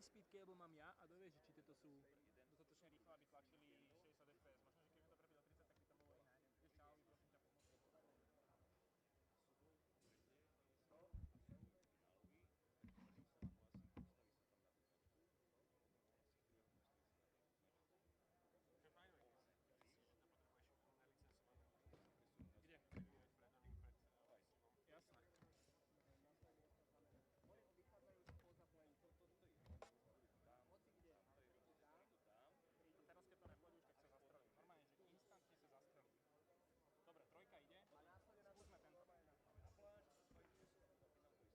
high speed cable mám ja a dovieš, či tieto sú dostatočne rýchlo, aby tlačili 60 fps. Možno, že keď mi to prepí do 30, tak by to bolo iné. Vieš, čau, prosím ťa, pomôcť. Jasné. Teraz keď to nepôjde, tak sa zastrelí. Normálne, že instantne sa zastrelí. Dobre, trojka ide. Skúsme tento.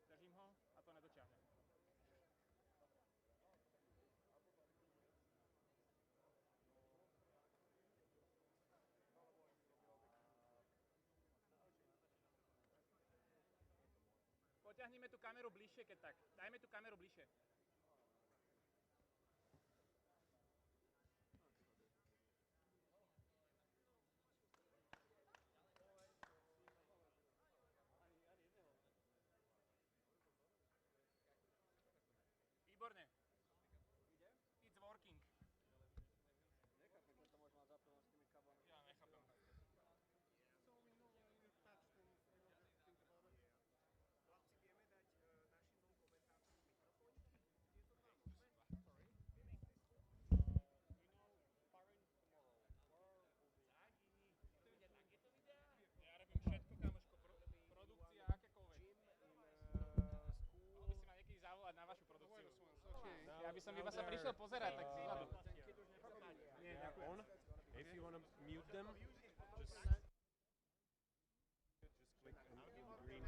Držím ho a to nedotiahne. Potiahnime tú kameru bližšie, keď tak. Dajme tú kameru bližšie. Výborne. It's working. Nechápem, že to možno zapnúť s tými kablami. Ja nechápem. Chlapci, vieme dať našim dvom komentátorom mikrofóniky? Tieto dva môžeme? Sorry? Vieme ich testovať? Chcete vidieť takéto videá? Ja robím všetko, kamoško. Produkcia, akékoľvek. Mohol by si ma niekedy zavolať na vašu produkciu. Ja by som iba sa prišiel pozerať, tak z výhľadu. Nie, ďakujem. If you want to mute them, just click on the green.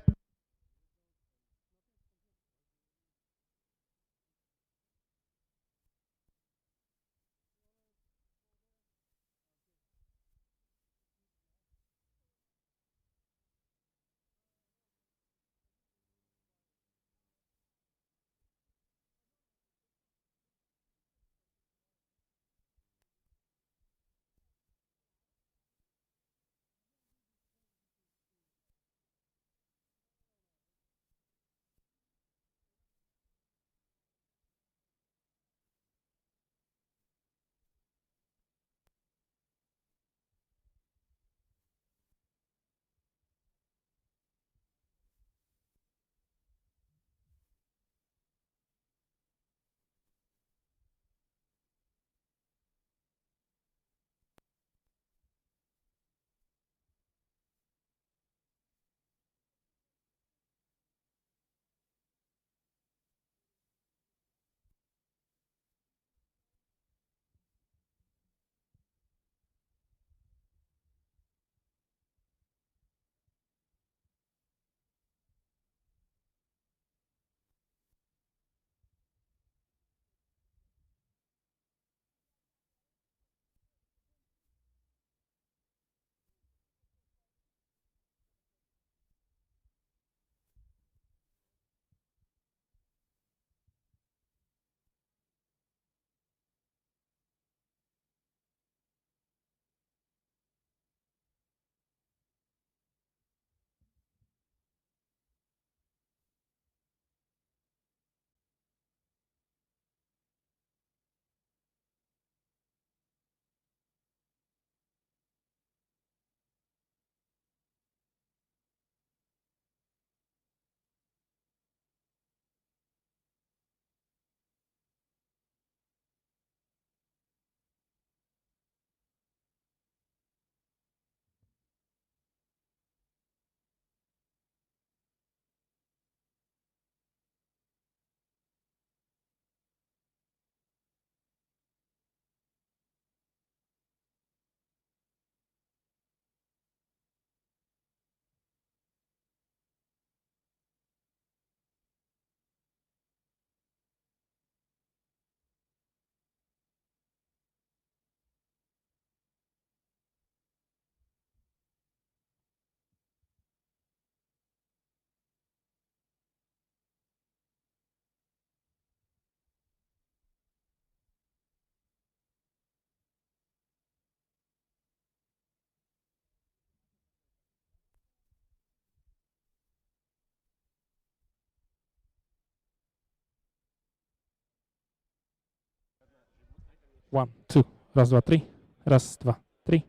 1, 2. Raz, dva, tri. Raz, dva, tri.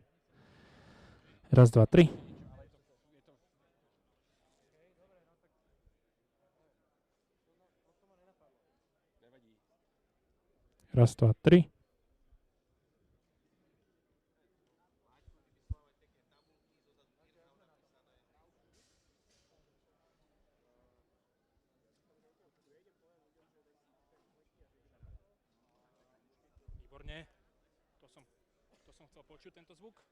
Raz, dva, tri. Raz, dva, tri. Výborne. To som chcel počuť, tento zvuk.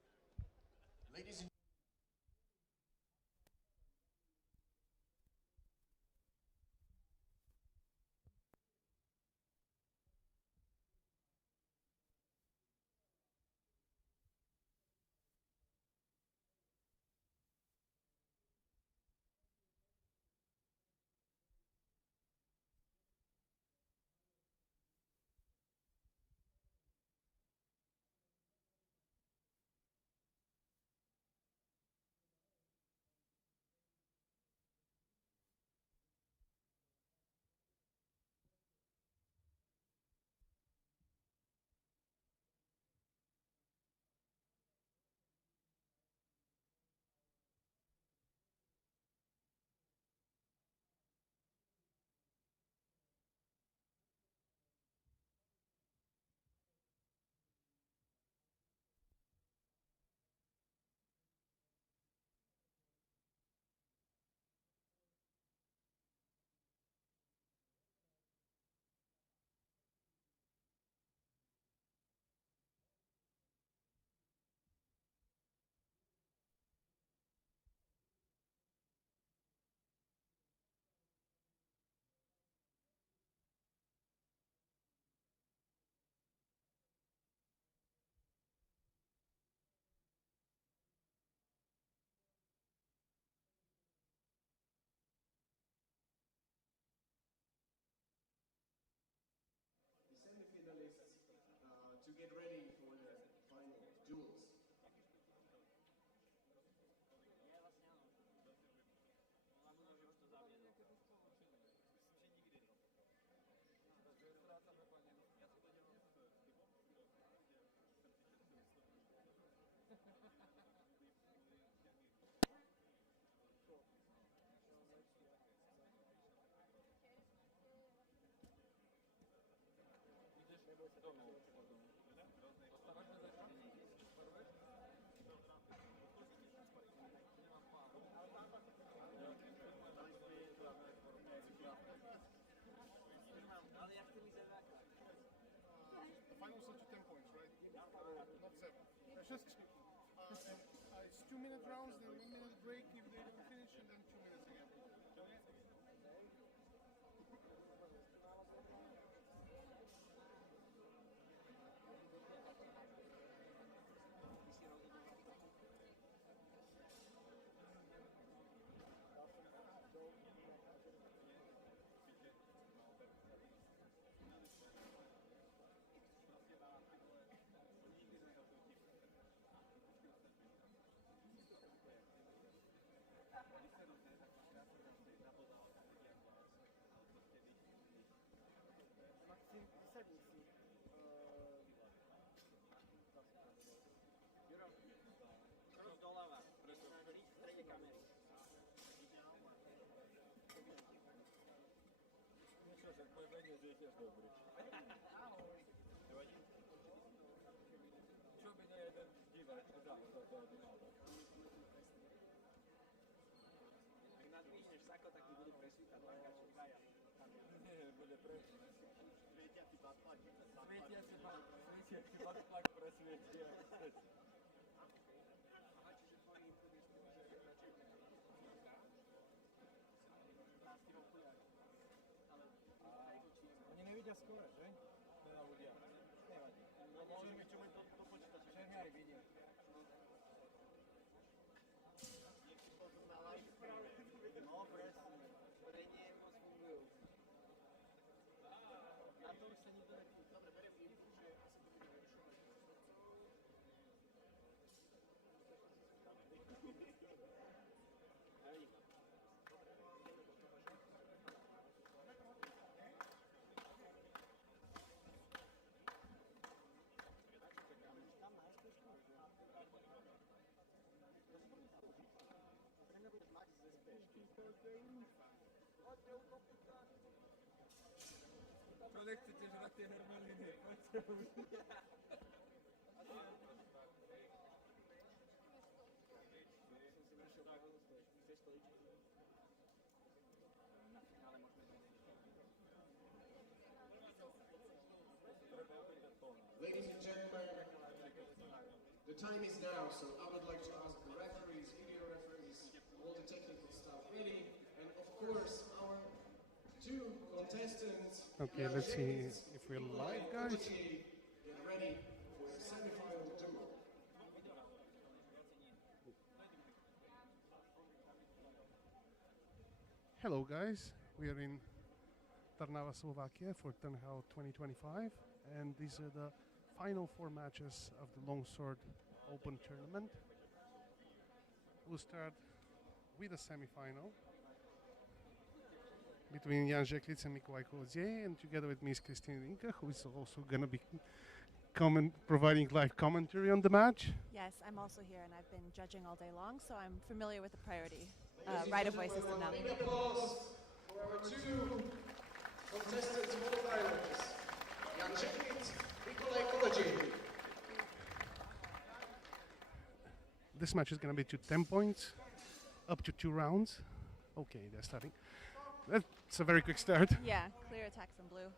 To get ready for the final duels. Final set to 10 points, right? Not 7. It's just it's 2-minute rounds, then 1-minute break if they don't finish, and then 2 minutes again. Ak nadvihneš sako, tak ti budú presvítať lankače dvaja. Nie, bude Svietia si batplak presvietia. Aha, čiže tvoji budeš spolužiaci radšej s tým okuliárom. Ale oni nevidia skore, že? Teda ľudia. Nevadí. No môžem ich čo mať do počítača. Černý aj vidia. No presne. Ktoré nie moc fungujú. Na to už sa nikto nekúša. Dobre, beriem info, že asi to bude vyrušovať. Ladies and gentlemen, the time is now, so I would like to ask the referees, video referees, all the technical staff ready, and of course our two contestants. Okay, let's see if we're live, guys. Get ready for the semi-final duel. Hello, guys. We are in Tyrnhaw, Slovakia for Tyrnhaw 2025, and these are the final 4 matches of the Longsword Open Tournament. We'll start with the semi-final between Jan Žeklic and Mikołaj Kołodziej, and together with me is Christine Rinke, who is also going to be providing live commentary on the match. Yes, I'm also here, and I've been judging all day long, so I'm familiar with the priority right-of-way system now. Big applause for our two contestants, qualifiers, Jan Žeklic, Mikołaj Kołodziej. This match is going to be to 10 points, up to 2 rounds. Okay, they're starting. That's a very quick start. Yeah, clear attack from blue.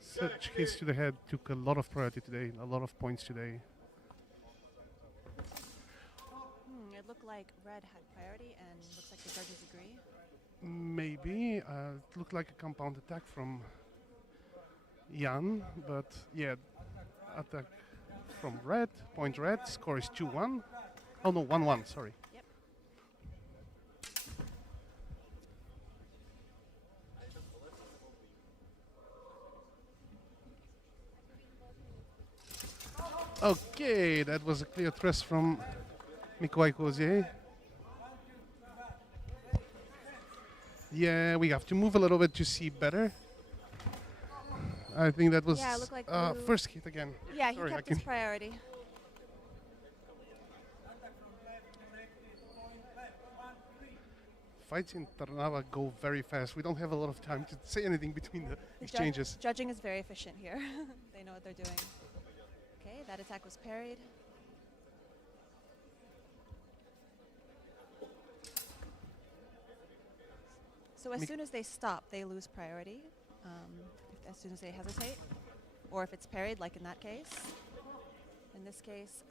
Such hits to the head took a lot of priority today, a lot of points today. It looked like red had priority, and looks like the judges agree. Maybe. It looked like a compound attack from Jan, but yeah, attack from red, point red, score is 2-1. Oh no, 1-1, sorry. Yep. Okay, that was a clear thrust from Mikołaj Kołodziej. Yeah, we have to move a little bit to see better. I think that was Yeah, it looked like blue. first hit again. Yeah, he Sorry, kept his priority. Fights in Tyrnhaw go very fast. We don't have a lot of time to say anything between the The exchanges. judging is very efficient here. They know what they're doing. Okay, that attack was parried. So as soon as they stop, they lose priority. As soon as they hesitate, or if it's parried, like in that case. In this case,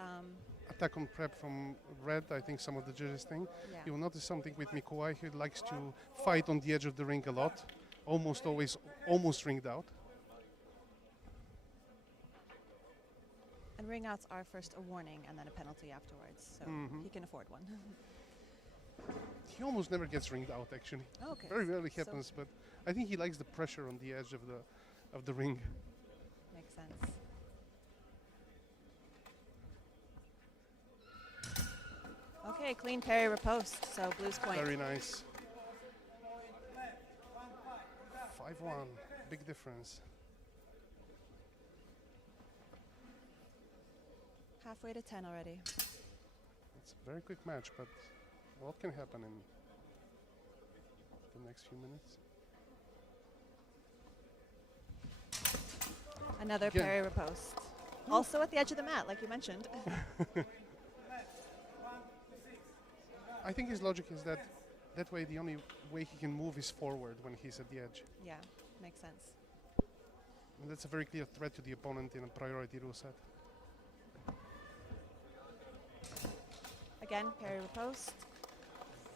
Attack on prep from red, I think some of the judges think. yeah. You will notice something with Mikołaj. He likes to fight on the edge of the ring a lot. Almost always, almost ringed out. And ring outs are first a warning and then a penalty afterwards, so he can afford one. He almost never gets ringed out, actually. Okay. Very rarely so happens, but I think he likes the pressure on the edge of the ring. makes sense. Okay, clean parry riposte, so blue's point. Very nice. 5-1, big difference. Halfway to 10 already. It's a very quick match, but what can happen in the next few minutes? Another Again. parry riposte. Also at the edge of the mat, like you mentioned. I think his logic is that way the only way he can move is forward when he's at the edge. Yeah, makes sense. And that's a very clear threat to the opponent in a priority rule set. Again, parry riposte.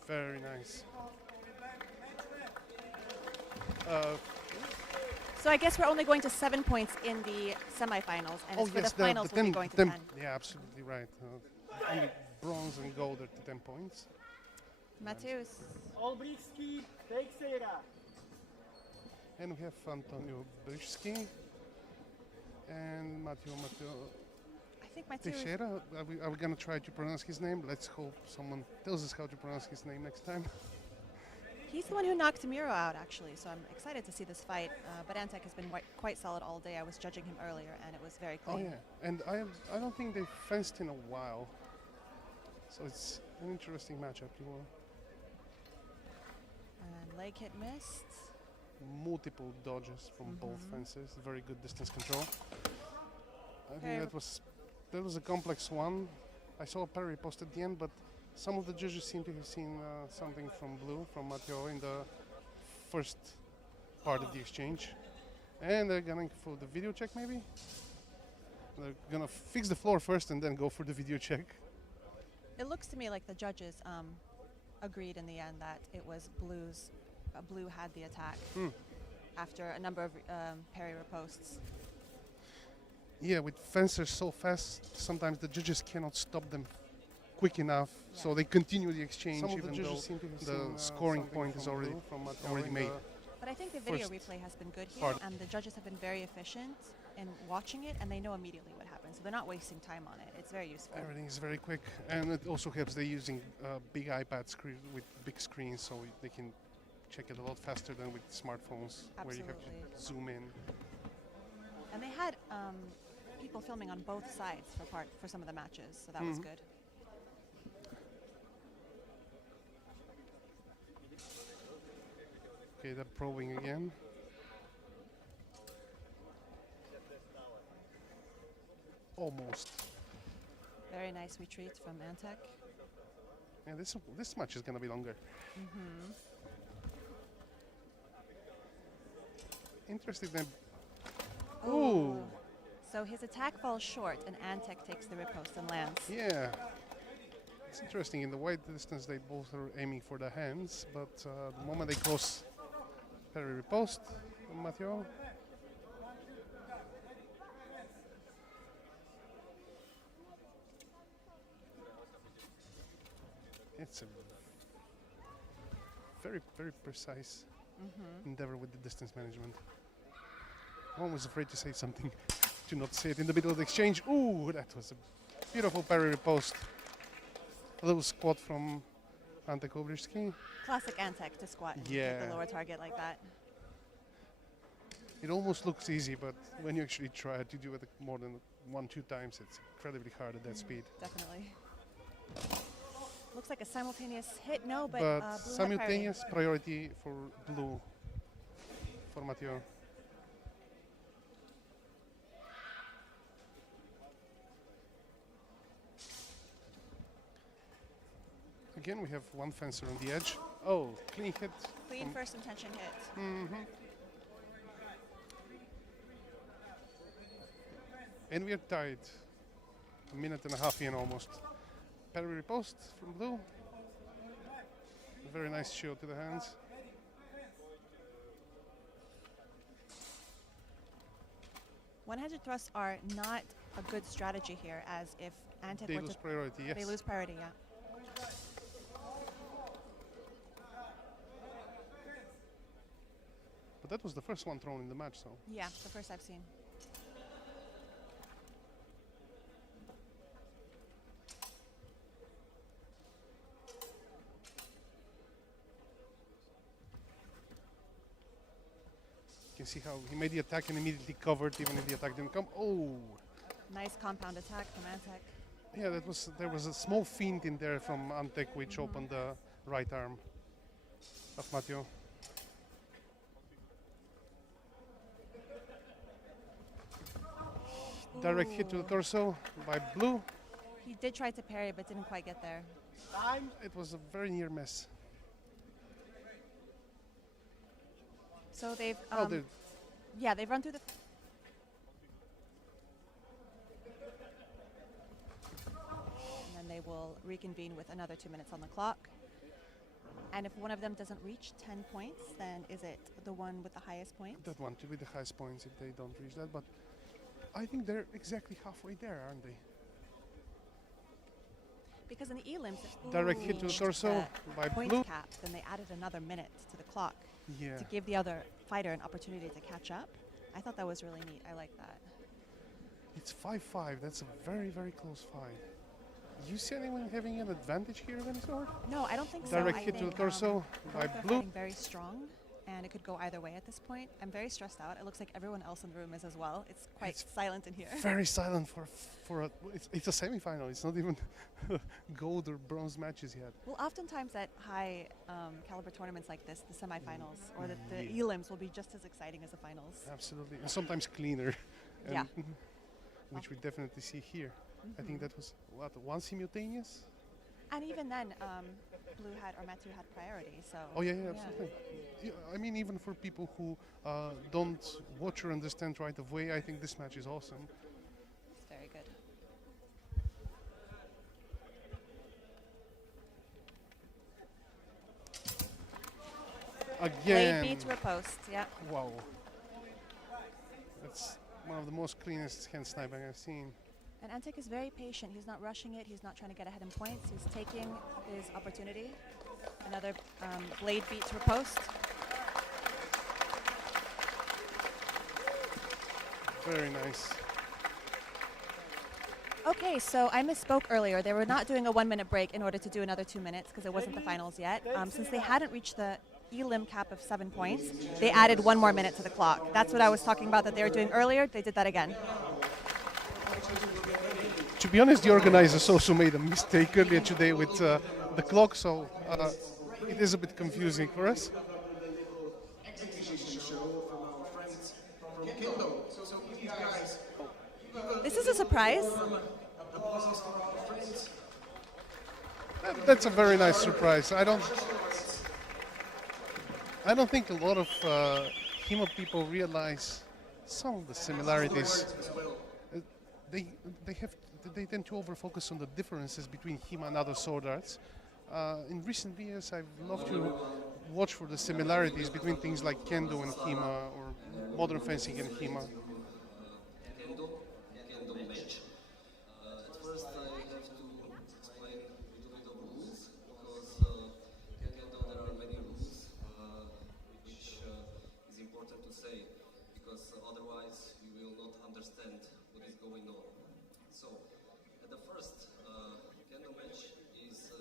Very nice. So I guess we're only going to 7 points in the semifinals, and it's for the finals we'll be going to 10. Yeah, absolutely right. Only bronze and gold are to 10 points. Mateus. Olbrichski, Teixeira. And we have Antonio Bryski and Matteo I think Mateus. Teixeira. Are we going to try to pronounce his name? Let's hope someone tells us how to pronounce his name next time. He's the one who knocked Miro out, actually, so I'm excited to see this fight. But Antek has been quite solid all day. I was judging him earlier, and it was very Oh clean. yeah, and I don't think they fenced in a while, so it's an interesting matchup. And leg hit missed. Multiple dodges from both fences. Very good distance control. I think that was a complex one. I saw a parry post at the end, but some of the judges seem to have seen something from blue, from Matteo, in the first part of the exchange. And they're going for the video check, maybe? They're going to fix the floor first and then go for the video check. It looks to me like the judges agreed in the end that it was blue had the attack after a number of parry riposts. Yeah, with fencers so fast, sometimes the judges cannot stop them quick enough, so they continue the exchange even though the scoring point is already made. But I think the video replay has been good here, and the judges have been very efficient in watching it, and they know immediately what happens, so they're not wasting time on it. It's very useful. Everything is very quick, and it also helps they're using big iPad screen with big screens, so they can check it a lot faster than with smartphones, where you have to zoom in. And they had people filming on both sides for some of the matches, so that was good. Okay, they're probing again. Almost. Very nice retreat from Antek. Yeah, this match is gonna be longer. Interesting then. Ooh. So his attack falls short, and Antek takes the riposte and lands. Yeah. It's interesting. In the wide distance, they both are aiming for the hands, but the moment they cross parry riposte, Matteo. It's a very, very precise endeavor with the distance management. I'm almost afraid to say something, to not say it in the middle of the exchange. Ooh, that was a beautiful parry riposte. A little squat from Antek Obrzycki. Classic Antek to squat and hit the lower target like that. It almost looks easy, but when you actually try to do it more than 1-2 times, it's incredibly hard at that speed. Definitely. Looks like a simultaneous hit, no, but blue simultaneous priority for blue, for Matteo. Again, we have one fencer on the edge. Oh, clean hit. Clean first intention hit. And we are tied. A minute and a half in almost. Parry riposte from blue. A very nice shield to the hands. One-handed thrusts are not a good strategy here, as if Antek They were lose to priority, yes. They lose priority, yeah. But that was the first one thrown in the match, so. Yeah, the first I've seen. You can see how he made the attack and immediately covered, even if the attack didn't come. Oh! Nice compound attack from Antek. Yeah, there was a small feint in there from Antek, which opened the right arm of Matteo. Direct hit to the torso by blue. He did try to parry, but didn't quite get there. It was a very near miss. So they've, they've they've run through the. And then they will reconvene with another 2 minutes on the clock. And if one of them doesn't reach 10 points, then is it the one with the highest points? That one to be the highest points if they don't reach that, but I think they're exactly halfway there, aren't they? Because in the elims, direct hit to the torso by point blue. Cap, then they added another minute to the clock to give the other fighter an opportunity to catch up. I thought that was really neat. I like that. It's 5-5. That's a very, very close fight. You see anyone having an advantage here of any sort? No, I don't think so. Direct hit to the torso by blue. Very strong. and it could go either way at this point. I'm very stressed out. It looks like everyone else in the room is as well. It's quite silent in here. Very silent for it's a semi-final. It's not even gold or bronze matches yet. Well, oftentimes at high caliber tournaments like this, the semifinals or the elims will be just as exciting as the finals. Absolutely, and sometimes cleaner. Yeah. Which we definitely see here. I think that was one simultaneous. And even then, Blue had or Matthew had priority. So. Oh yeah, absolutely. Yeah, I mean, even for people who don't watch or understand right away, I think this match is awesome. It's very good. Again. Blade beat to a post. Yeah. Wow. That's one of the most cleanest hand sniping I've seen. And Antic is very patient. He's not rushing it. He's not trying to get ahead in points. He's taking his opportunity. Another blade beat to a post. Very nice. Okay, so I misspoke earlier. They were not doing a 1-minute break in order to do another 2 minutes because it wasn't the finals yet. Since they hadn't reached the elim cap of 7 points, they added 1 more minute to the clock. That's what I was talking about that they were doing earlier. They did that again. To be honest, the organizers also made a mistake earlier today with the clock, so it is a bit confusing for us. This is a surprise. That's a very nice surprise. I don't think a lot of HEMA people realize some of the similarities. They tend to over-focus on the differences between HEMA and other sword arts. In recent years, I've loved to watch for the similarities between things like Kendo and HEMA, or modern fencing and HEMA. Kendo match. At first, I have to explain a little bit of rules, because in Kendo there are many rules, which is important to say, because otherwise you will not understand what is going on. So, at the first, Kendo match is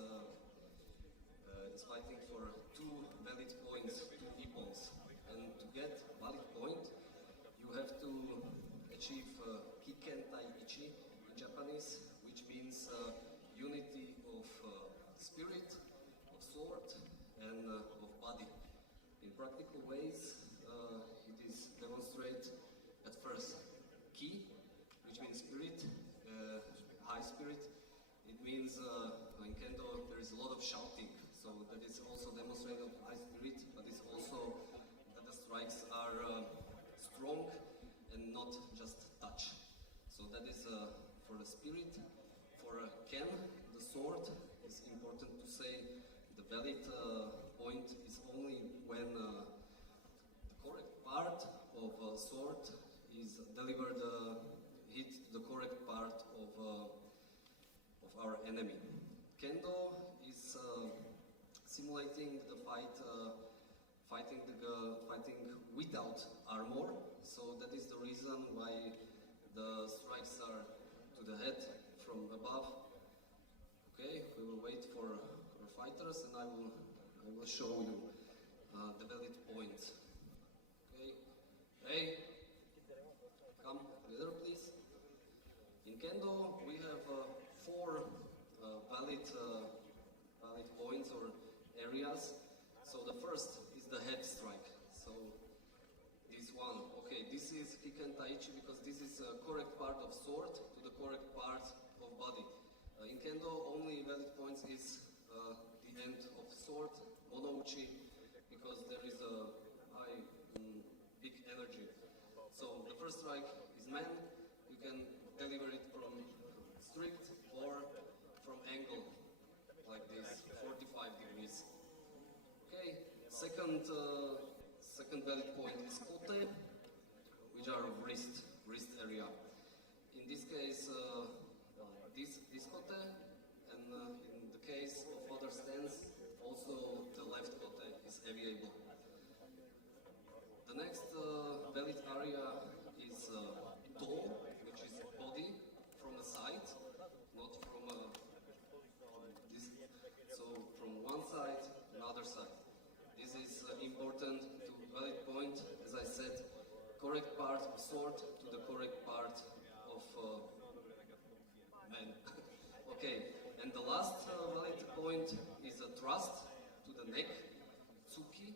fighting for 2 valid points, 2 e-pawns. And to get valid point, you have to achieve Kiken Tai Ichi in Japanese, which means unity of spirit, of sword, and of body. In practical ways, it is demonstrated at first Ki, which means spirit, high spirit. It means in Kendo there is a lot of shouting, so that is also demonstrated of high spirit, but it's also that the strikes are strong and not just touch. So that is for the spirit. For Ken, the sword, is important to say the valid point is only when the correct part of a sword is delivered, hit the correct part of our enemy. Kendo is simulating the fighting without armor. So that is the reason why the strikes are to the head from above. Okay, we will wait for our fighters, and I will show you the valid points. Okay, hey, come together, please. In Kendo, we have 4 valid points or areas. So the first is the head strike. So this one, okay, this is Kiken Taichi because this is a correct part of sword to the correct part of body. In Kendo, only valid points is the end of sword, Monouchi, because there is a high, big energy. So the first strike is man. You can deliver it from strict or from angle, like this, 45 degrees. Okay, second valid point is kote, which are wrist area. In this case, this kote, and in the case of other stance, also the left kote is aviable. The next valid area is toe, which is body from the side, not from this. So from one side, another side. This is important to said, correct part of sword to the correct part of man. Okay, and the last valid point is a thrust to the neck, tsuki,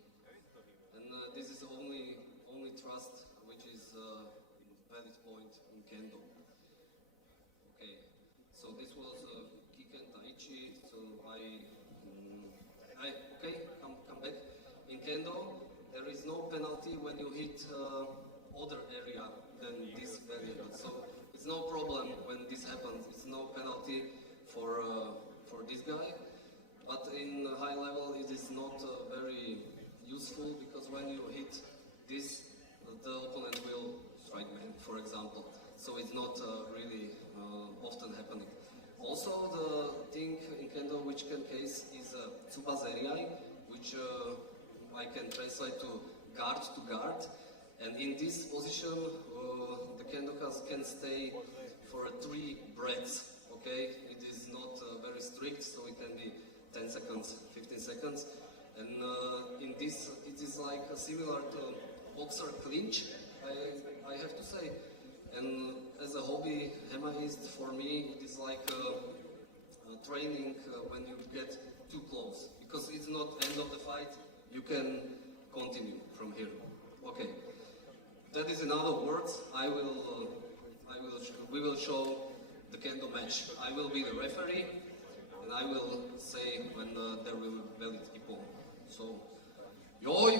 and this is only thrust which is valid point in Kendo. Okay, so this was kick and taichi. So come back. In Kendo, there is no penalty when you hit other area than this variable. So it's no problem when this happens. It's no penalty for this guy. But in high level, it is not very useful because when you hit this, the opponent will strike man, for example. So it's not really often happening. Also, the thing in Kendo which can case is tsubazeriai, which I can translate to guard, and in this position the Kendokas can stay for 3 breaths. Okay, it is not very strict, so it can be 10 seconds, 15 seconds, and in this it is like similar to boxer clinch, I have to say. And as a hobby hemaist, for me it is like training when you get too close, because it's not end of the fight. You can continue from here. Okay, that is in other words. We will show the Kendo match. I will be the referee, and I will say when there will be valid ippon. So, yoi,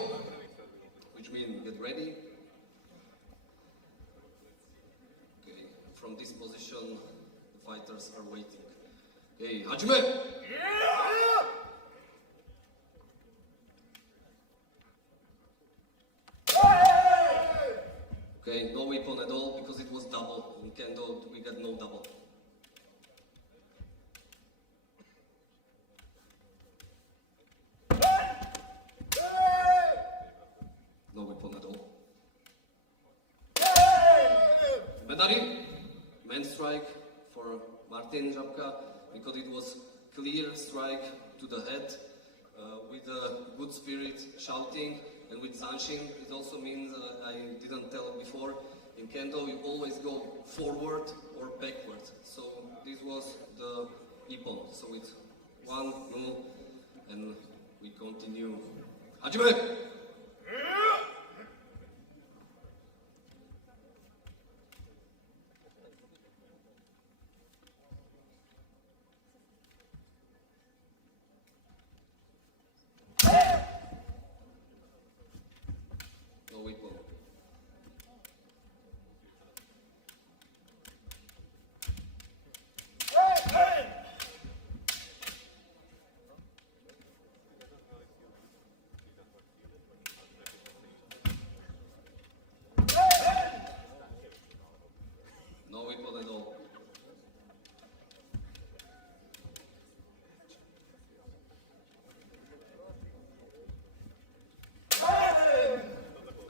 which means get ready. Okay, from this position, the fighters are waiting. Okay, hajime! Yeah! Okay, no ippon at all because it was double. In Kendo, we got no double. No ippon at all. Medari, man strike for Martin Žabka because it was clear strike to the head with a good spirit, shouting. And with Zanshin, it also means, I didn't tell before, in Kendo you always go forward or backward. So this was the ippon. So it's 1, no, and we continue. Hajime!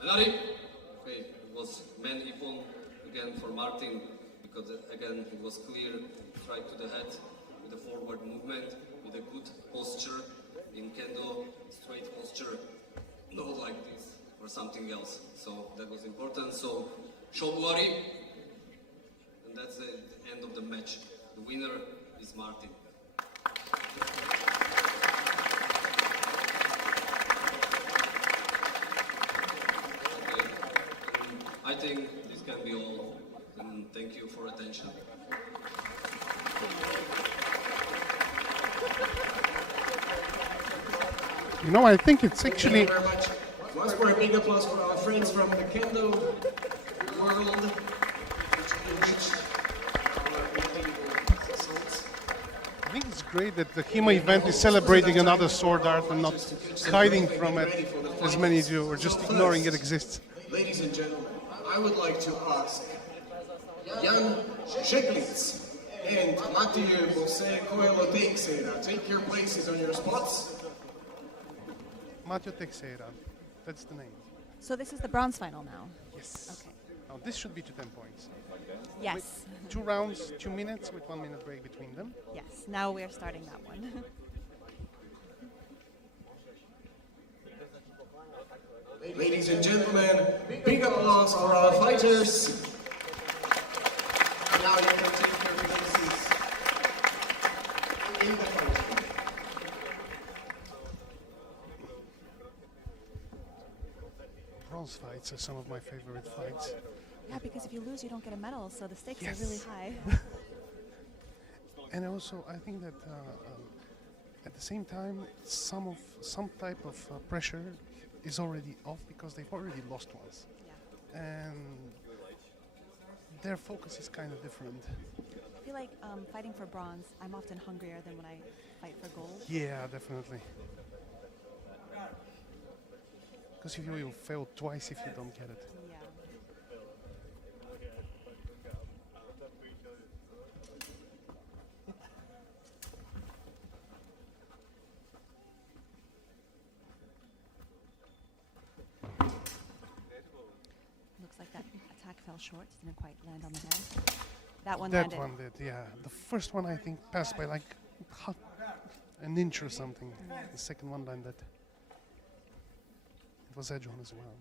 Okay, it was man ippon again for Martin because again it was clear, strike to the head with a forward movement, with a good posture. In Kendo, straight posture, not like this or something else. So that was important. So Shobuari, and that's the end of the match. The winner is Martin. I think this can be all, and thank you for attention. You know, I think it's actually... Thank you very much. Once more, a big applause for our friends from the Kendo world, which reached our incredible results. I think it's great that the HEMA event is celebrating another sword art and not hiding from it, as many do, or just ignoring it exists. Ladies and gentlemen, I would like to ask Jan Sheglitz and Mathieu José Coelho Teixeira, take your places on your spots. Mathieu Teixeira, that's the name. So this is the bronze final now? Yes. Okay. Now this should be to 10 points. Yes. With 2 rounds, 2 minutes, with 1 minute break between them. Yes, now we are starting that one. Ladies Ladies and gentlemen, big applause for our fighters. And now you can take your places in the fight. Bronze fights are some of my favorite fights. Yeah, because if you lose, you don't get a medal, so the stakes Yes. are really high. And also, I think that at the same time, some type of pressure is already off because they've already lost once, Yeah. and their focus is kind of different. I feel like fighting for bronze, I'm often hungrier than when I fight for gold. Yeah, definitely. Because you will fail twice if you don't get it. Yeah. Looks like that attack fell short. Didn't quite land on the head. That one That landed. one did, yeah. The first one I think passed by like an inch or something. The second one landed. It was edge on as well.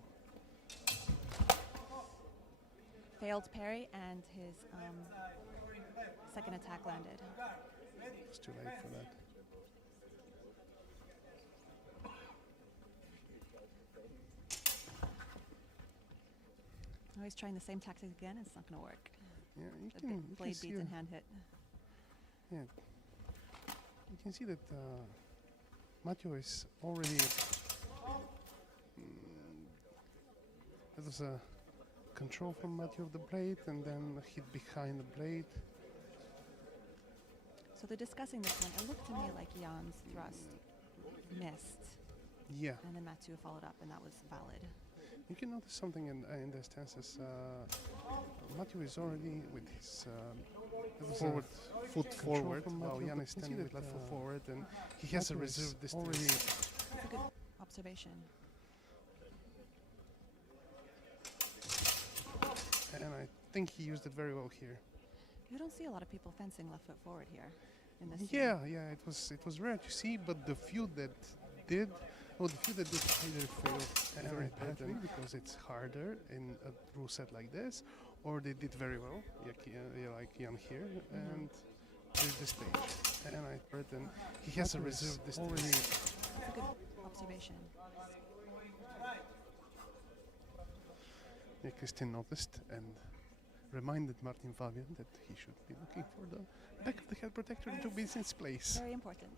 Failed parry, and his second attack landed. It's too late for that. Now he's trying the same tactic again. It's not going to work. Yeah, you The can blade see beads and hand hit. Yeah, you can see that Matteo is already. There was a control from Matteo of the blade, and then a hit behind the blade. So they're discussing this one. It looked to me like Jan's thrust missed, Yeah, and then Mathieu followed up, and that was valid. you can notice something in their stances. Matteo is already with his forward foot forward, while Jan is standing with left foot forward, and he has a reserve distance. Already. That's a good observation. And I think he used it very well here. You don't see a lot of people fencing left foot forward here in this. Yeah, yeah, it was rare to see, but the few that did, either failed very badly because it's harder in a rule set like this, or they did very well, like Jan here, and there's this page. And I heard, and he has a reserve distance. Already. That's a good observation. Yeah, Christian noticed and reminded Martin Fabian that he should be looking for the back of the head protector to be in its place. Very important.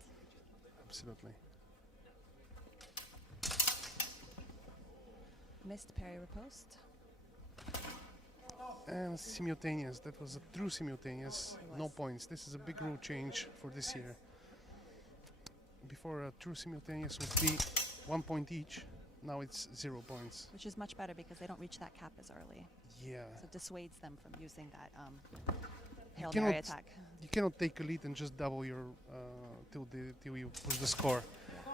Absolutely. Missed parry riposte. And simultaneous, that was a true simultaneous, no points. This is a big rule change for this year. Before a true simultaneous would be 1 point each, now it's 0 points. Which is much better because they don't reach that cap as early. Yeah. So it dissuades them from using that Hail Mary attack. You cannot take a lead and just double your till you push the score. Yeah.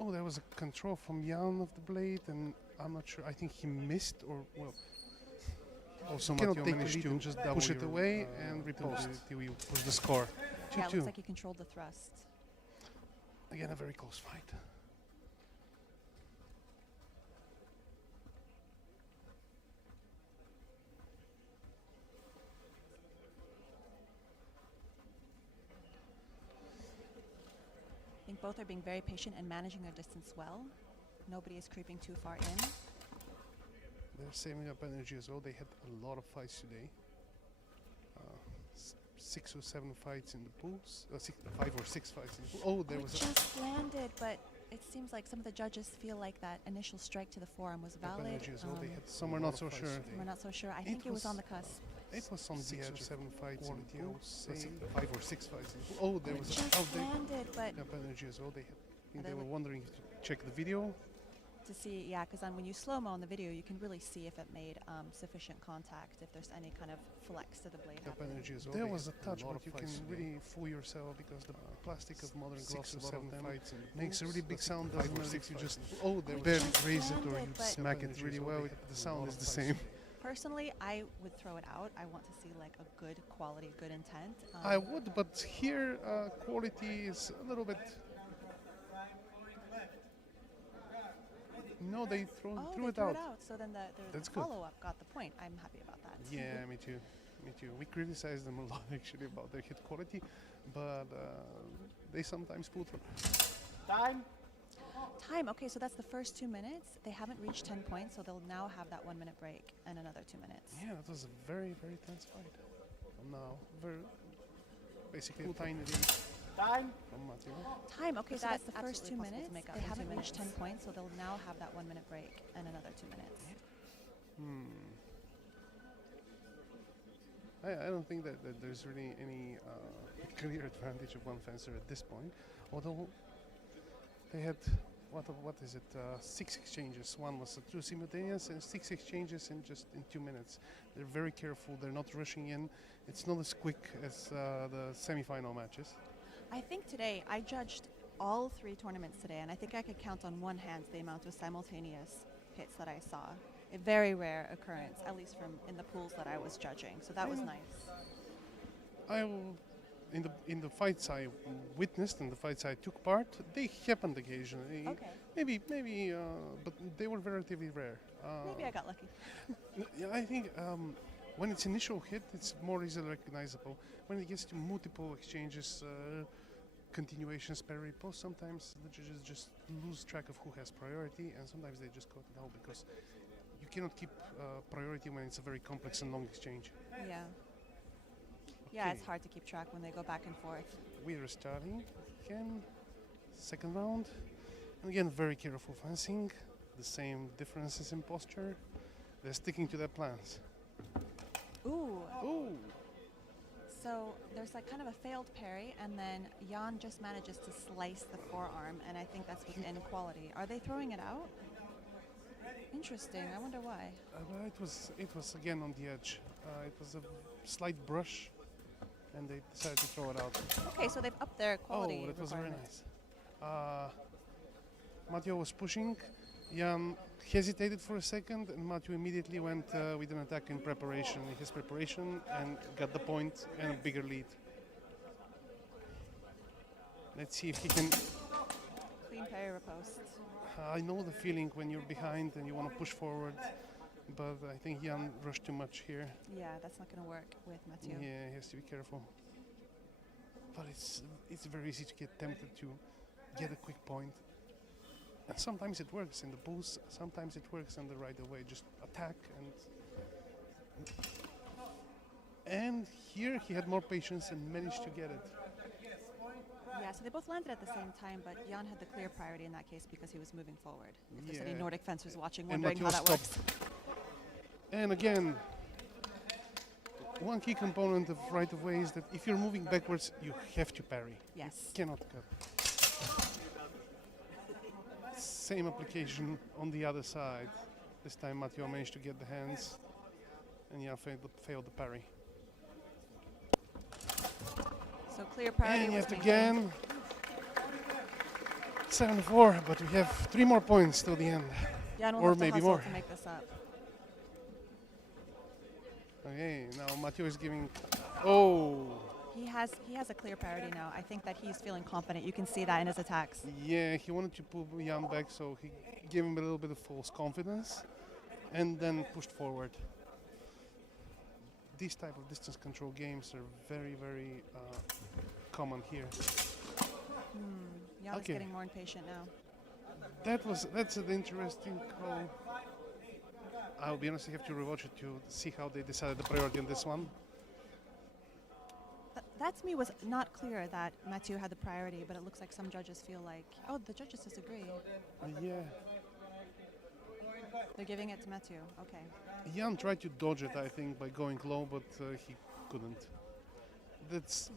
Oh, there was a control from Jan of the blade, and I'm not sure. I think he missed, or well. Also, Matteo managed to just push it away and riposte till you push the score. 2-2. Yeah, it looks like he controlled the thrust. Again, a very close fight. I think both are being very patient and managing their distance well. Nobody is creeping too far in. They're saving up energy as well. They had a lot of fights today. 6 or 7 fights in the pools. 5 or 6 fights in the pool. Oh, there was just landed, but it seems like some of the judges feel like that initial strike to the forearm was valid. energy as well. They had some are not so sure. We're not so sure. I think it was on the cusp. It was on 6 or 7 fights in the pool. 5 or 6 fights in the pool. Oh, there was just landed, but energy as well. They had. I think they were wondering to check the video. To see, yeah, because when you slow-mo on the video, you can really see if it made sufficient contact, if there's any kind of flex to the blade happening. There was a touch, but you can really fool yourself because the plastic of modern gloves, 6 or 7 fights, makes a really big sound. Doesn't matter if you just barely raise it or you smack it really well. The sound is the same. Personally, I would throw it out. I want to see like a good quality, good intent. I would, but here quality is a little bit No, they threw they it threw out. it out. So then the That's good. follow-up got the point. I'm happy about that. Yeah, me too. Me too. We criticize them a lot actually about their hit quality, but they sometimes pull through. Time. Time. Okay, so that's the first 2 minutes. They haven't reached 10 points, so they'll now have that 1 minute break and another 2 minutes. Yeah, that was a very, very tense fight. Now, basically a tiny lead Time. from Matthew. Time. Okay, so that's the first 2 absolutely minutes. possible to make up They in haven't 2 reached 10 minutes. points, so they'll now have that 1 minute break and another 2 minutes. I don't think that there's really any clear advantage of one fencer at this point. Although they had what is it? 6 exchanges. One was a true simultaneous, and 6 exchanges in 2 minutes. They're very careful. They're not rushing in. It's not as quick as the semi-final matches. I think today, I judged all 3 tournaments today, and I think I could count on one hand the amount of simultaneous hits that I saw. A very rare occurrence, at least from in the pools that I was judging. So that was nice. In the fights I witnessed and the fights I took part, they happened occasionally. Okay. Maybe, but they were relatively rare. Maybe I got lucky. Yeah, I think when it's initial hit, it's more easily recognizable. When it gets to multiple exchanges, continuations, parry, post, sometimes the judges just lose track of who has priority, and sometimes they just cut it out because you cannot keep priority when it's a very complex and long exchange. Yeah. Yeah, it's Okay. hard to keep track when they go back and forth. We are starting again, second round, and again very careful fencing, the same differences in posture. They're sticking to their plans. Ooh. Ooh, So there's like kind of a failed parry, and then Jan just manages to slice the forearm, and I think that's with inequality. Are they throwing it out? Interesting. I wonder why. it was again on the edge. It was a slight brush, and they decided to throw it out. Okay, so they've upped their quality Oh, that was very requirements. nice. Matteo was pushing. Jan hesitated for a second, and Matteo immediately went with an attack in his preparation, and got the point and a bigger lead. Let's see if he can. Clean parry riposte. I know the feeling when you're behind and you want to push forward, but I think Jan rushed too much here. Yeah, that's not going to work with Mathieu. Yeah, he has to be careful. But it's very easy to get tempted to get a quick point. And sometimes it works in the boost, sometimes it works in the right away. Just attack and here he had more patience and managed to get it. Yeah, so they both landed at the same time, but Jan had the clear priority in that case because he was moving forward. If there's any Yeah. Nordic fencers watching, And wondering how Matteo that works. stopped. And again, one key component of right of way is that if you're moving backwards, you have to parry. Yes. You cannot cut. Same application on the other side. This time Matteo managed to get the hands, and Jan failed the parry. So clear priority And was yet maintained. again, 7-4, but we have 3 more points till the end. Jan will or have to maybe hustle more. to make this up. Okay, now Matteo is giving. Oh, He has a clear priority now. I think that he's feeling confident. You can see that in his attacks. yeah, he wanted to pull Jan back, so he gave him a little bit of false confidence, and then pushed forward. These type of distance control games are very, very common here. Jan is Okay. getting more impatient now. That's an interesting call. I'll be honest, I have to rewatch it to see how they decided the priority on this one. That to me was not clear that Mathieu had the priority, but it looks like some judges feel like, oh, the judges disagree. Yeah, They're giving it to Mathieu. Okay. Jan tried to dodge it, I think, by going low, but he couldn't. It's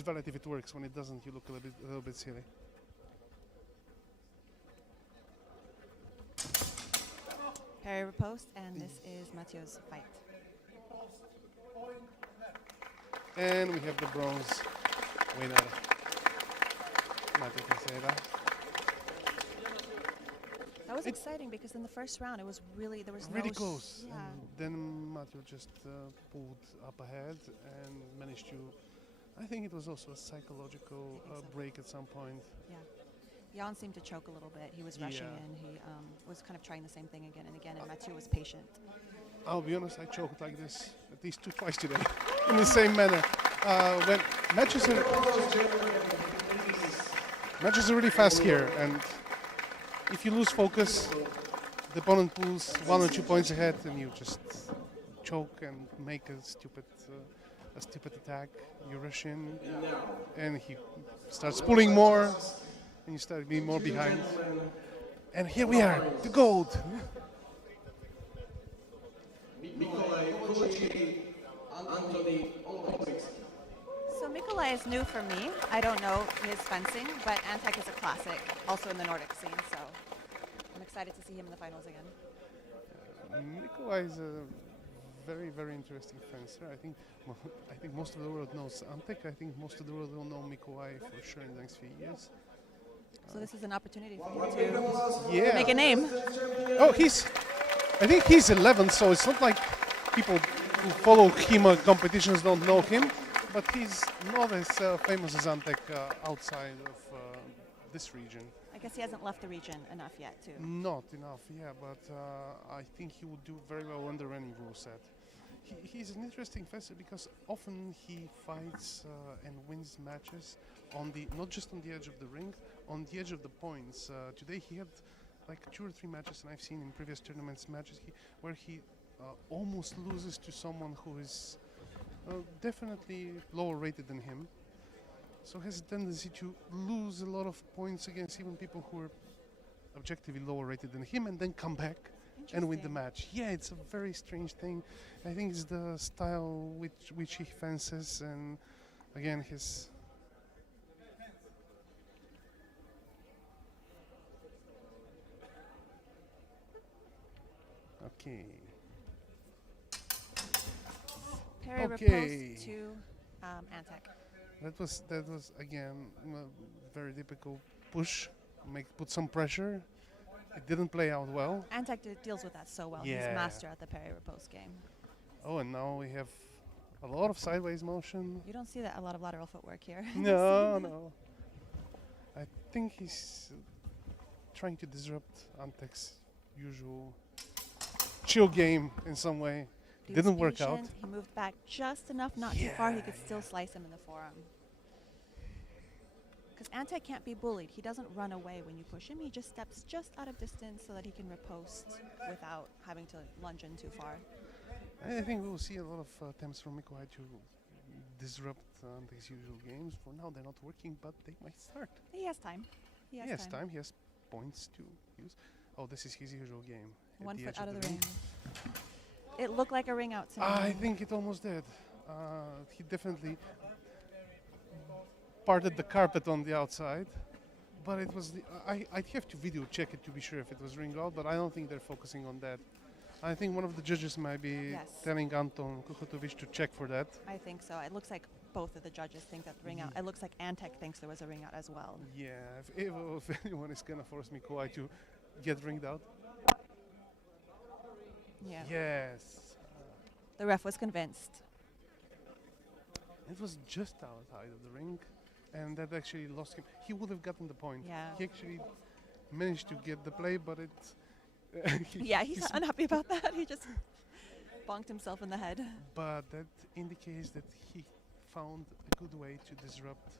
valid if it works. When it doesn't, you look a little bit silly. Parry riposte, and this is Mathieu's fight. And we have the bronze winner, Matteo Casera. That was exciting because in the first round, it was really, there was Really no... close. Yeah. And then Matteo just pulled up ahead and managed to. I think it was also a psychological break at some point. Yeah. Jan seemed to choke a little bit. He was rushing Yeah. in. He was kind of trying the same thing again and again, and Mathieu was patient. I'll be honest, I choked like this at least twice today in the same manner. When matches are really fast here, and if you lose focus, the opponent pulls 1 or 2 points ahead, and you just choke and make a stupid attack. You rush in, and he starts pulling more, and you start being more behind. And here we are, the gold. Nikolai Kulichi, Anthony Olbowski. So Mikolai is new for me. I don't know his fencing, but Antek is a classic, also in the Nordic scene, so I'm excited to see him in the finals again. Nikolai is a very, very interesting fencer. I think most of the world knows Antek. I think most of the world will know Mikolai for sure in the next few years. So this is an opportunity for him to Yeah. make a name. Oh, I think he's 11, so it's not like people who follow HEMA competitions don't know him, but he's not as famous as Antek outside of this region. I guess he hasn't left the region enough yet, too. Not enough, yeah, but I think he would do very well under any rule set. He's an interesting fencer because often he fights and wins matches on not just on the edge of the ring, on the edge of the points. Today he had like 2 or 3 matches, and I've seen in previous tournaments matches where he almost loses to someone who is definitely lower rated than him. So has a tendency to lose a lot of points against even people who are objectively lower rated than him, and then come back and win the match. Yeah, it's a very strange thing. I think it's the style which he fences, and again his. Okay. Parry Okay. riposte to Antek. That was again a very typical push, put some pressure. It didn't play out well. Antek deals with that so well. Yeah. He's master at the parry riposte game. Oh, and now we have a lot of sideways motion. You don't see that a lot of lateral footwork here. No. I think he's trying to disrupt Antek's usual chill game in some way. He was Didn't work out. patient. He moved back just enough, not too far. He could still slice him in the forearm. Because Antek can't be bullied. He doesn't run away when you push him. He just steps just out of distance so that he can riposte without having to lunge in too far. I think we will see a lot of attempts from Mikolai to disrupt Antek's usual games. For now, they're not working, but they might start. He has time. He has time. He has points to use. Oh, this is his usual game. at 1 the foot edge out of the ring. It looked like a ring out to me. I think it almost did. He definitely parted the carpet on the outside, but it was I'd have to video check it to be sure if it was ring out, but I don't think they're focusing on that. I think one of the judges might be telling Anton Kukotovic to check for that. I think so. It looks like both of the judges think that the ring out. It looks like Antek thinks there was a ring out as well. Yeah, if anyone is gonna force Mikolai to get ringed out. Yeah. Yes. The ref was convinced. It was just outside of the ring, and that actually lost him. He would have gotten the point. Yeah. He actually managed to get the play, but it. He's unhappy about that. He just bonked himself in the head. But that indicates that he found a good way to disrupt.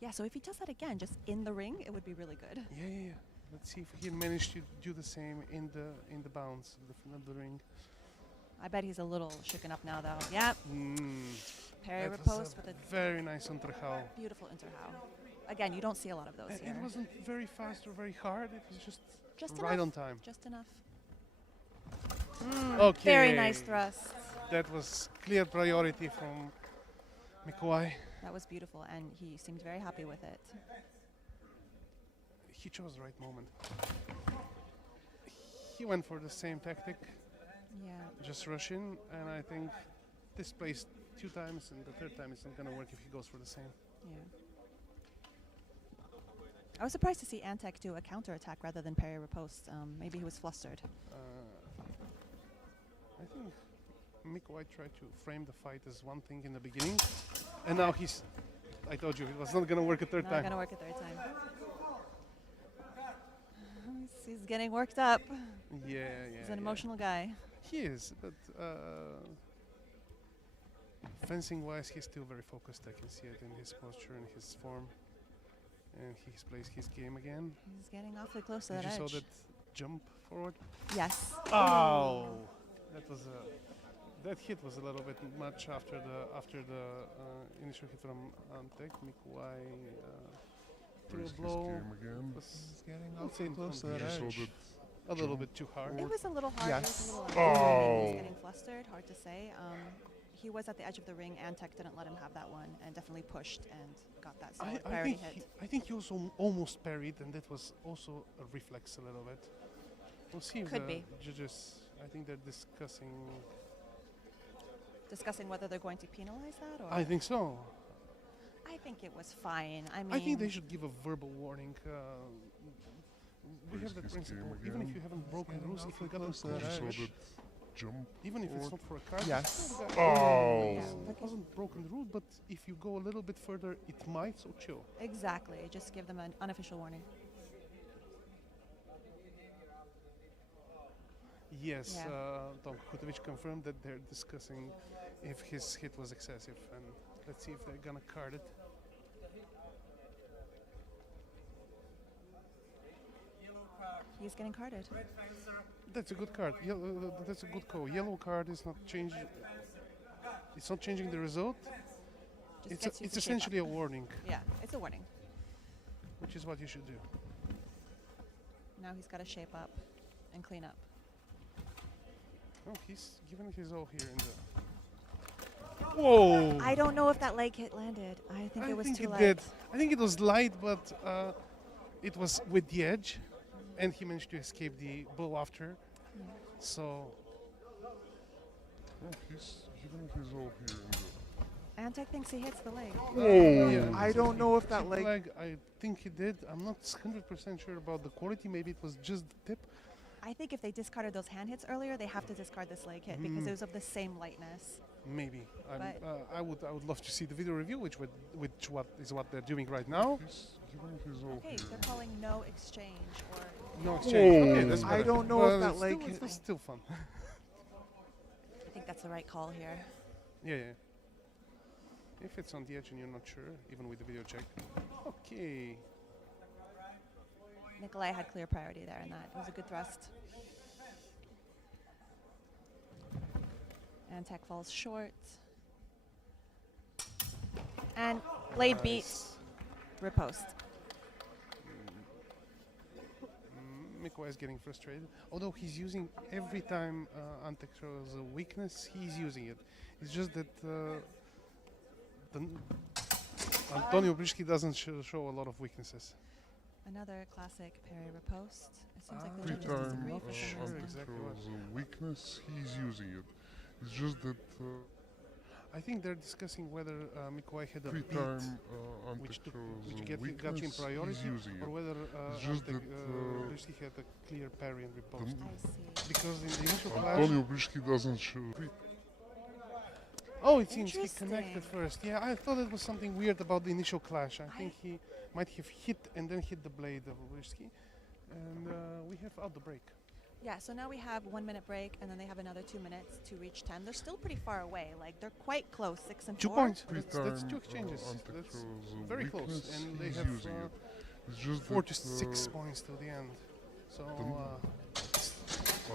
Yeah, so if he does that again, just in the ring, it would be really good. Yeah. Let's see if he managed to do the same in the bounce of the ring. I bet he's a little shooken up now, though. Yep. Parry That was riposte with a very nice Unterhau. beautiful Unterhau. Again, you don't see a lot of those here. It wasn't very fast or very hard. It was just right enough. on time. Just enough. Okay. Very nice thrust. That was clear priority from Mikolai. That was beautiful, and he seemed very happy with it. He chose the right moment. He went for the same tactic. Yeah. Just rush in, and I think this plays 2 times, and the 3rd time isn't going to work if he goes for the same. Yeah. I was surprised to see Antek do a counterattack rather than parry riposte. Maybe he was flustered. I think Mikolai tried to frame the fight as one thing in the beginning, and now I told you, it was not going to work a third time. Not going to work a third time. He's getting worked up. Yeah. He's an emotional guy. He is, but fencing-wise, he's still very focused. I can see it in his posture and his form. And he plays his game again. He's getting awfully close to Did that you edge. saw that jump forward? Yes. Oh, that hit was a little bit much after the initial hit from Antek. Mikuai threw a blow. Was Getting awfully close to that edge. a little bit too hard. It was a little hard. Yes. It was a little maybe he was getting flustered. Hard to say. He was at the edge of the ring. Antek didn't let him have that one, and definitely pushed and got that solid priority hit. I think he also almost parried, and that was also a reflex a little bit. We'll see if Could the be. judges. I think they're Discussing whether they're going to penalize that, or I think so. I think it was fine. I mean, I think they should give a verbal warning. We have that principle. Even if you haven't broken the rules, if you got a Jump. even if it's not for a card. Yes. Oh. That wasn't broken the rule, but if you go a little bit further, it might. So chill. exactly. Just give them an unofficial warning. Yes, Yeah. Tom Kutovic confirmed that they're discussing if his hit was excessive, and let's see if they're gonna card it. He's getting carded. That's a good card. That's a good call. Yellow card is not changing. It's not changing the result. Just gets you It's to shape essentially a up. warning, Yeah, it's a warning. which is what you should do. Now he's got to shape up and clean up. Oh, he's given his all here in the. Whoa! I don't know if that leg hit landed. I think it was too light. did. I think it was light, but it was with the edge, and he managed to escape the blow after. So Oh, he's giving his all here in the. Antek thinks he hits the leg. yeah, I don't know if that hit leg. I think he did. I'm not 100% sure about the quality. Maybe it was just the tip. I think if they discarded those hand hits earlier, they have to discard this leg hit because it was of the same lightness. Maybe. But- I would love to see the video review, which what they're doing right now. He's giving his all Okay, here. they're calling no exchange or No exchange. Okay, that's I better. don't know Well, if that it's leg still, hit. it's still fun. I think that's the right call here. Yeah. If it's on the edge and you're not sure, even with the video check. Okay. Nikolai had clear priority there in that. It was a good thrust. Antek falls short. And blade beat, riposte. Mikołaj is getting frustrated. Although he's using every time Antek shows a weakness, he's using it. It's just that Antonio Briški doesn't show a lot of weaknesses. Another classic parry riposte. It seems like the Every judges time disagree for sure some reason. exactly what. shows a weakness, he's using it. It's just that I think they're discussing whether Mikołaj had a every beat time which, Antek shows a got you in weakness, priority, he's using or it. whether It's just Antek, that, Briški had a clear parry and riposte. I see. Because in the initial clash, Antonio Briški doesn't show. oh, it seems he Interesting. connected first. Yeah, I thought it was something weird about the initial clash. I think he might have hit and then hit the blade of Briški. And we have out the break. Yeah, so now we have 1 minute break, and then they have another 2 minutes to reach 10. They're still pretty far away. Like, they're quite close, 6 and 2 4. points. Every That's time two exchanges. Antek That's shows a very close. weakness, And they he's have using it. It's just 4 to that 6 points till the end. So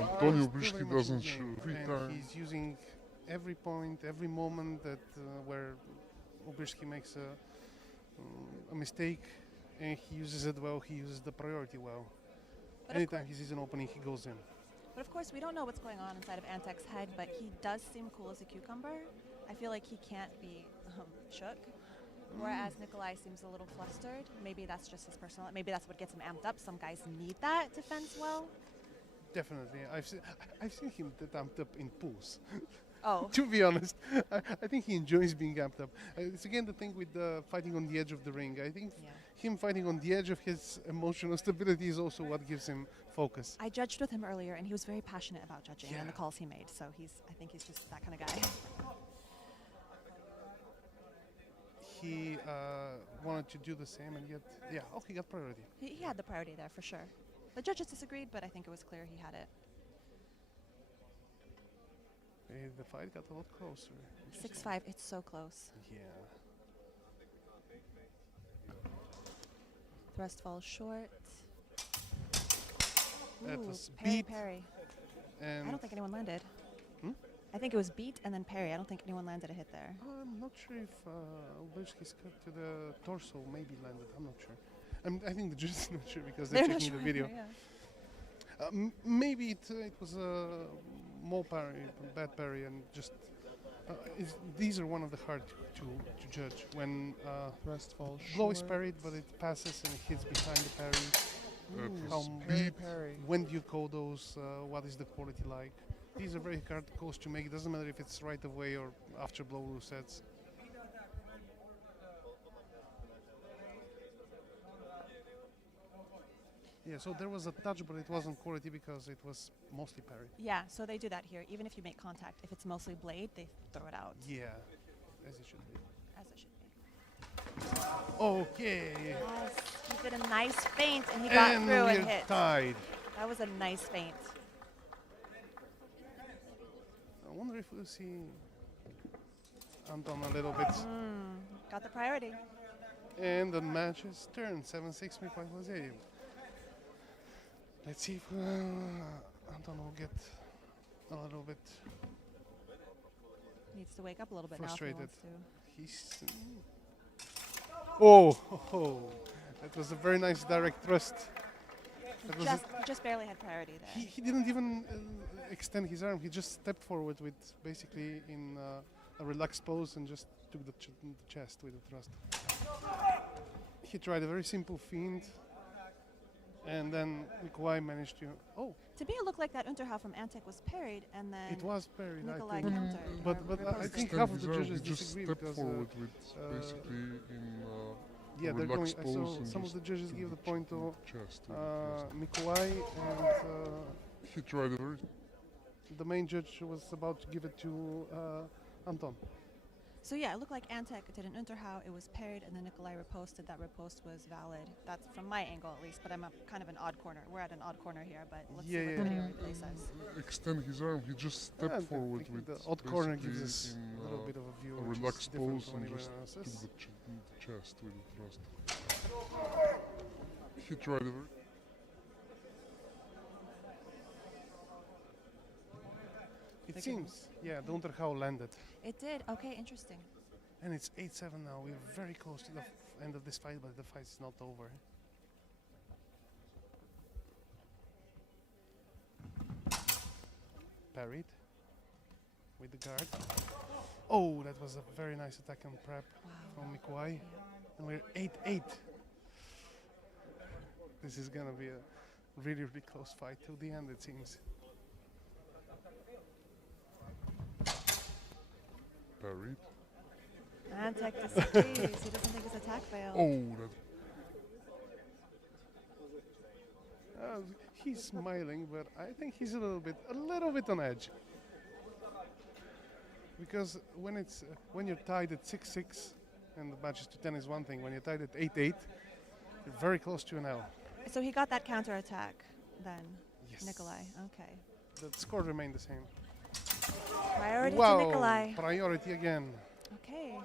Antonio still very Briški much in doesn't the game. show every And time. he's using every point, every moment that where Briški makes a mistake, and he uses it well. He uses the priority well. But of Anytime he sees an opening, he goes in. But of course, we don't know what's going on inside of Antek's head, but he does seem cool as a cucumber. I feel like he can't be shook. Whereas Nikolai seems a little flustered. Maybe that's just his personal. Maybe that's what gets him amped up. Some guys need that to fence well. Definitely, I've seen him that amped up in pools. Oh, To be honest, I think he enjoys being amped up. It's again the thing with fighting on the edge of the ring. I think yeah. him fighting on the edge of his emotional stability is also what gives him focus. I judged with him earlier, and he was very passionate about judging and the Yeah. calls he made. So I think he's just that kind of guy. He wanted to do the same, and yet, yeah, he got priority. He had the priority there for sure. The judges disagreed, but I think it was clear he had it. The fight got a lot closer. 6-5, it's so close. Yeah. Thrust falls short. That Ooh, was parry, beat. parry. And I don't think anyone landed. Hmm? I think it was beat and then parry. I don't think anyone landed a hit there. I'm not sure if Levski's cut to the torso maybe landed. I'm not sure. I think the judge is not sure because they're They're not checking the sure video. either, yeah. Maybe it was a more parry, bad parry, and just these are one of the hard to judge when Thrust falls blow is short. parried, but it passes and it hits behind the parry. How Parry, parry. when do you call those? What is the quality like? These are very hard calls to make. It doesn't matter if it's right away or after blow resets. Yeah, so there was a touch, but it wasn't quality because it was mostly parry. Yeah, so they do that here. Even if you make contact, if it's mostly blade, they throw it out. Yeah, as it should be. As it should be. Okay. Yes, he did a nice feint and he got And through and we're hit. tied. That was a nice feint. I wonder if we'll see Anton a little bit. Got the priority. And the match is turned 7-6 Mikhail Lazarev. Let's see if Anton will get a little bit Needs to wake up a little bit frustrated. now if he wants to. He's oh, that was a very nice direct thrust. That was He just barely had priority there. he didn't even extend his arm. He just stepped forward with basically in a relaxed pose and just took the chest with the thrust. He tried a very simple feint, and then Nikolai managed to. Oh, To me, it looked like that Unterhow from Antec was parried, and then it was parried, I Nikolai think. countered. But or I riposted. think Extend half of his the arm, judges he just disagree stepped because forward with basically in yeah, they're going. relaxed I pose saw and some of just the judges took give the the point to chest with the thrust. Nikolai, and He tried a very the main judge was about to give it to Anton. So yeah, it looked like Antec did an Unterhow. It was parried, and then Nikolai riposted. That riposte was valid. That's from my angle, at least. But I'm a kind of an odd corner. We're at an odd corner here, but let's see what the video replay says. extend his arm. He just Yeah, stepped I forward think with the odd corner basically gives us in a little bit of a view, a which is relaxed different pose from and anyone just else's. took the chest with the thrust. He tried a very It seems, yeah, the Unterhow landed. It did. Okay, interesting. And it's 8-7 now. We're very close to the end of this fight, but the fight is not over. Parried with the guard. Oh, that was a very nice attack and prep from Mikwai. And we're 8-8. This is gonna be a really, really close fight till the end, it seems. parried. Antec disagrees. He doesn't think his attack failed. Oh, that He's smiling, but I think he's a little bit on edge. Because when you're tied at 6-6 and the match is to 10 is one thing. When you're tied at 8-8, you're very close to an L. So he got that counter attack then, Yes. Nikolai. Okay. The score remained the same. Priority Wow, to Nikolai. priority again. Okay.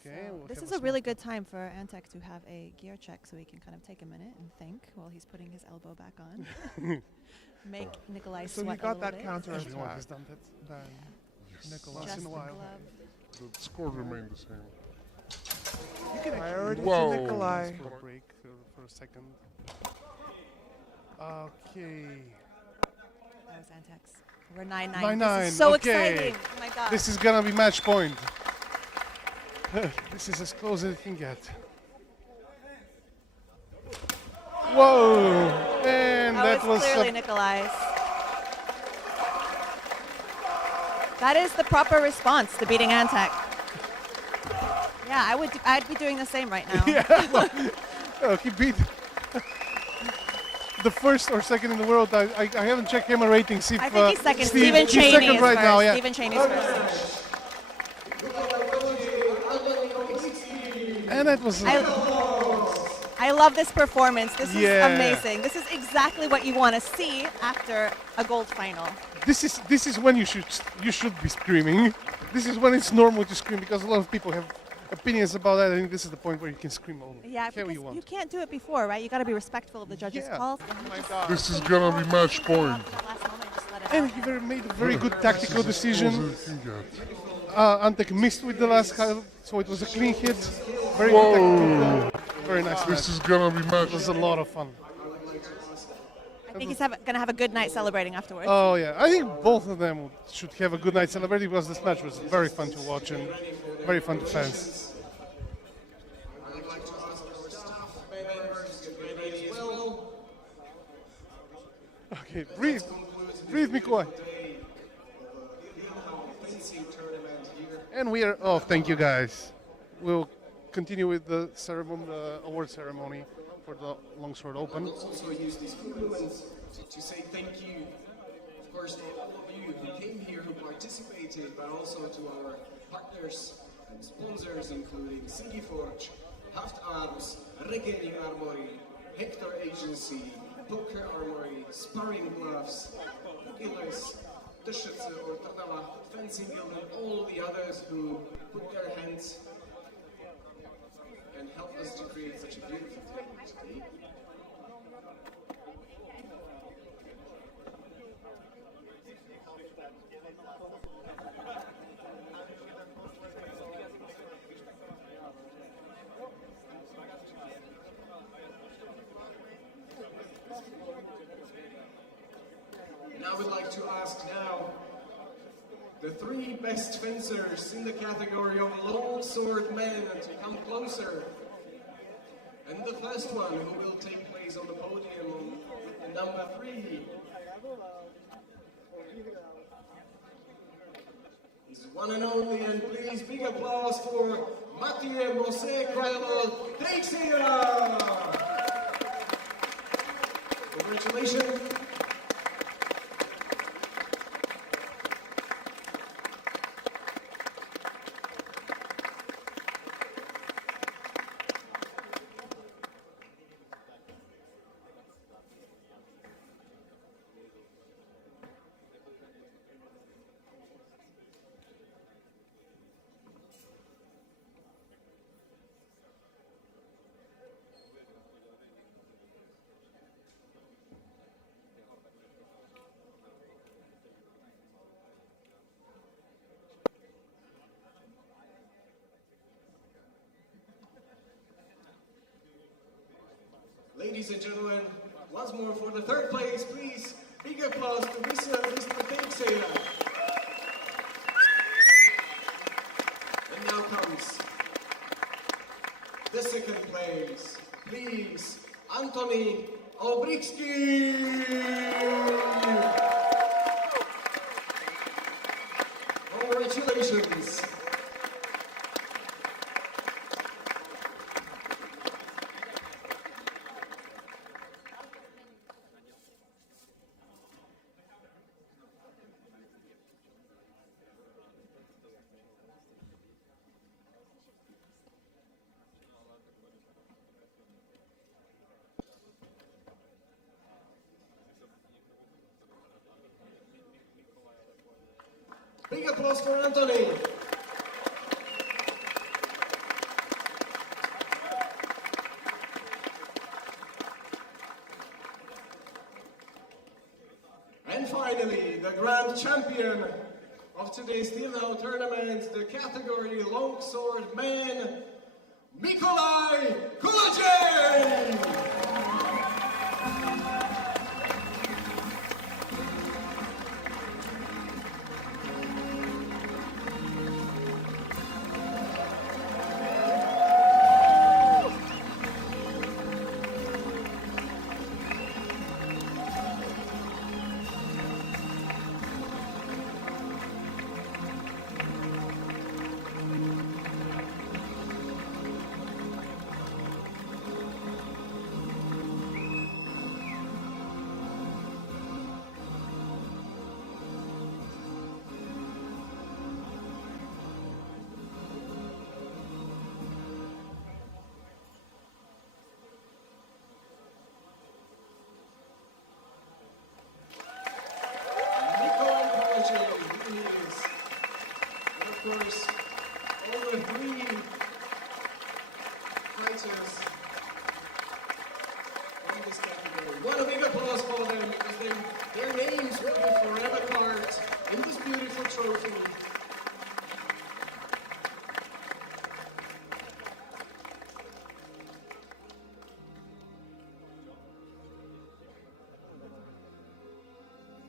Okay. So we'll this have is a a really small- good time for Antec to have a gear check so he can kind of take a minute and think while he's putting his elbow back on. Make Nikolai So sweat he got a that little bit. counter Everyone attack. has done that. yes. Nikolai. Once Just in a the while. glove. The score remained the same. You can Priority Whoa. to Nikolai. for a break for a second. Okay. That was Antec's. We're 9-9. 9-9, This is so okay. exciting. Oh my god. This is gonna be match point. This is as close as it can get. Whoa! And that was clearly a- Nikolai's. That is the proper response to beating Antec. Yeah, I'd be doing the same right now. he beat the first or second in the world. I haven't checked him a rating. See if, I think he's second. Steve- Stephen he's Chaney second is right first. now. Yeah. Stephen Chaney's first. And that was. I I love this performance. This is Yeah. amazing. This is exactly what you want to see after a gold final. This is when you should be screaming. This is when it's normal to scream because a lot of people have opinions about that. I think this is the point where you can scream all Yeah, care because you want. you can't do it before, right? You got to be respectful of the judges' Yeah. calls. My God. This is gonna be match point. And he made a very good tactical decision. Yeah. Antek missed with the last half, so it was a clean hit. Very good tactical. Very nice This match. is gonna be match. It was a lot of fun. I think he's going to have a good night celebrating afterwards. Oh yeah, I think both of them should have a good night celebrating because this match was very fun to watch and very fun to fans. I would like to ask our staff members to get ready as well. Okay, breathe, Mikołaj. Day of the Tyrnhaw fencing tournament here. And we are. Oh, thank you guys. We'll continue with the ceremony, the award ceremony for the Longsword Open. Let's also use this moment to say thank you, of course, to all of you who came here, who participated, but also to our partners and sponsors, including Singiforge, Haft Arms, Regeni Armory, Hector Agency, Poker Armory, Sparring Gloves, Gillis, Dyszyce or Tyrnhaw Fencing Guild, and all the others who put their hands and helped us to create such a beautiful day today. And I would like to ask now the three best fencers in the category of longsword men to come closer. And the first one who will take place on the podium on number 3 is one and only, and please big applause for Mathieu Mosé-Coelho Teixeira. Congratulations. Ladies and gentlemen, once more for the third place, please, big applause to Mr. Teixeira. And now comes the second place, please, Anthony Obricki. Congratulations. Big applause for Anthony. And finally, the grand champion of today's Tyrnhaw tournament, the category Longsword Man, Mikołaj Kulacek!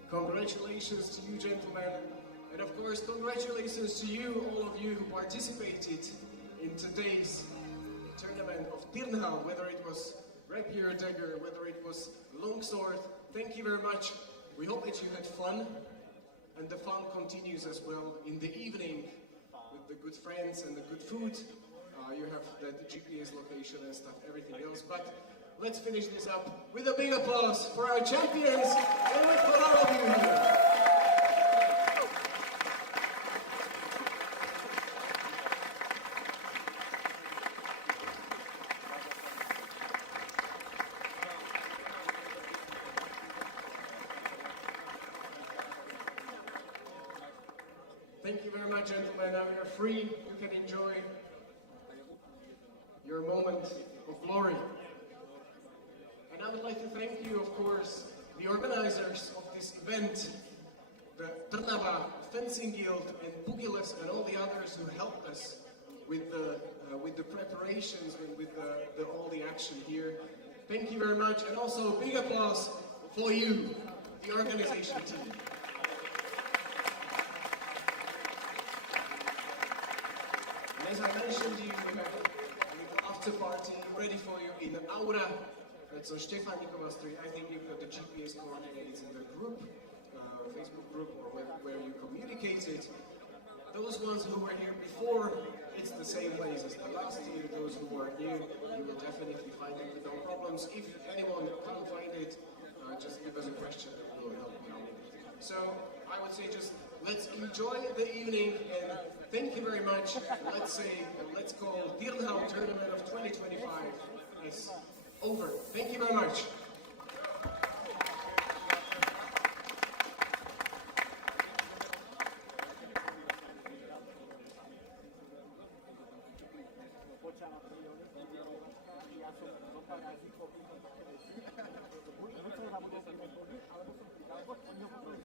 Congratulations to you, gentlemen. And of course, congratulations to you, all of you who participated in today's tournament of Tyrnhaw, whether it was rapier dagger, whether it was longsword. Thank you very much. We hope that you had fun, and the fun continues as well in the evening with the good friends and the good food. You have the GPS location and stuff, everything else. But let's finish this up with a big applause for our champions and for all of you here. Thank you very much, gentlemen. Now you're free. You can enjoy your moment of glory. And I would like to thank you, of course, the organizers of this event, the Tyrnhaw Fencing Guild and Pugiles and all the others who helped us with the preparations and with all the action here. Thank you very much, and also a big applause for you, the organization team. And as I mentioned, we have a little after party ready for you in Aura. That's on Stefanikova Street. I think you've got the GPS coordinates in the group, Facebook group, or where you communicated. Those ones who were here before, it's the same place as the last year. Those who are new, you will definitely find it with no problems. If anyone can't find it, just give us a question and we'll help you out. So I would say just let's enjoy the evening and thank you very much. Let's call Tyrnhaw Tournament of 2025 as over. Thank you very much. Buď sa zabudol, alebo som